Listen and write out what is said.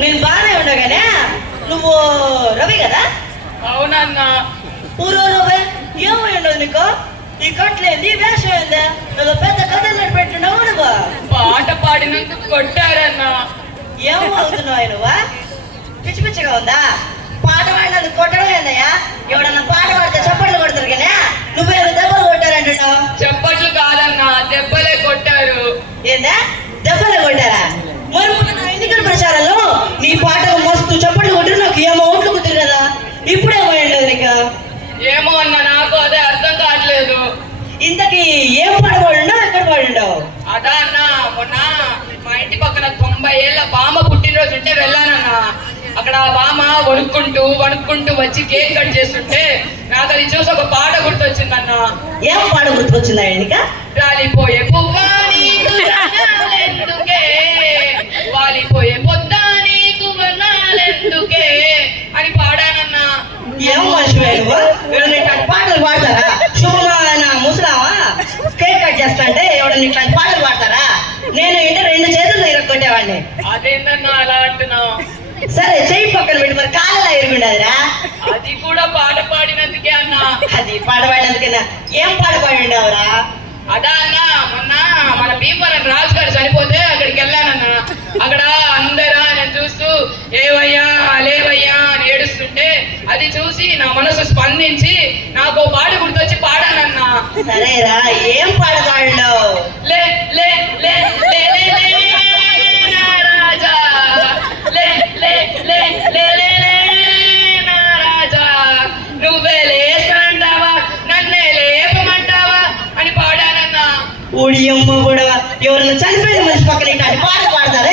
నేను బాగానే ఉండగానే నువ్వు రవి కదా? అవునన్నా. ఊరు రవి ఏమై ఉండదు నీకు? ఈ కట్లేంది వేషం ఏంది? ఏదో పెద్ద కథలు పెట్టున్నావు నువ్వు. పాట పాడినందుకు కొట్టారన్నా. ఏమో అవుతున్నావు నువ్వు? పిచ్చి పిచ్చిగా ఉందా? కదా ఇప్పుడేమో ఉండదు నీకు? ఏమో అన్న నాకు అదే అర్థం కావట్లేదు. ఇంతకీ ఏం పాట పాడుండవు ఎక్కడ పాడుండవు అదా అన్న మొన్న మా ఇంటి పక్కన తొంభై ఏళ్ళ బామ్మ పుట్టినరోజు ఉంటే వెళ్ళానన్నా. అక్కడ ఆ బామ్మ వణుక్కుంటూ వణుక్కుంటూ వచ్చి కేక్ కట్ చేస్తుంటే నాకు అది చూసి ఒక పాట గుర్తొచ్చిందన్న. ఏం పాట గుర్తుకొచ్చిందా ఎన్నిక రాలిపోయే పువ్వా ఎవడన్నా ఇట్లాంటి పాటలు పాడతారా శుభమా నా ముసలామా కేక్ కట్ చేస్తా అంటే ఎవడన్నా ఇట్లాంటి పాటలు పాడతారా నేను ఇంటే రెండు చేతులు ఇరగొట్టేవాడిని అదేందన్నా అలా అంటున్నావు? సరే చెయ్యి పక్కన పెట్టి మరి కాళ్ళ ఇరుగుండదురా అది కూడా పాట పాడినందుకే అన్నా. అది పాట పాడినందుకైనా? ఏం పాట పాడి ఉండవురా అదా అన్న మొన్న మన భీమవరం రాజు గారు చనిపోతే అక్కడికి వెళ్ళానన్న. అక్కడ అందరా అది చూసి నా మనసు స్పందించి నాకు పాట గుర్తొచ్చి పాడానన్న సరేరా ఏం పాడతాడు లే లే ఓడియమ్మ కూడా ఎవరన్నా చనిపోయిన మనిషి పక్కన పాట పాడతారా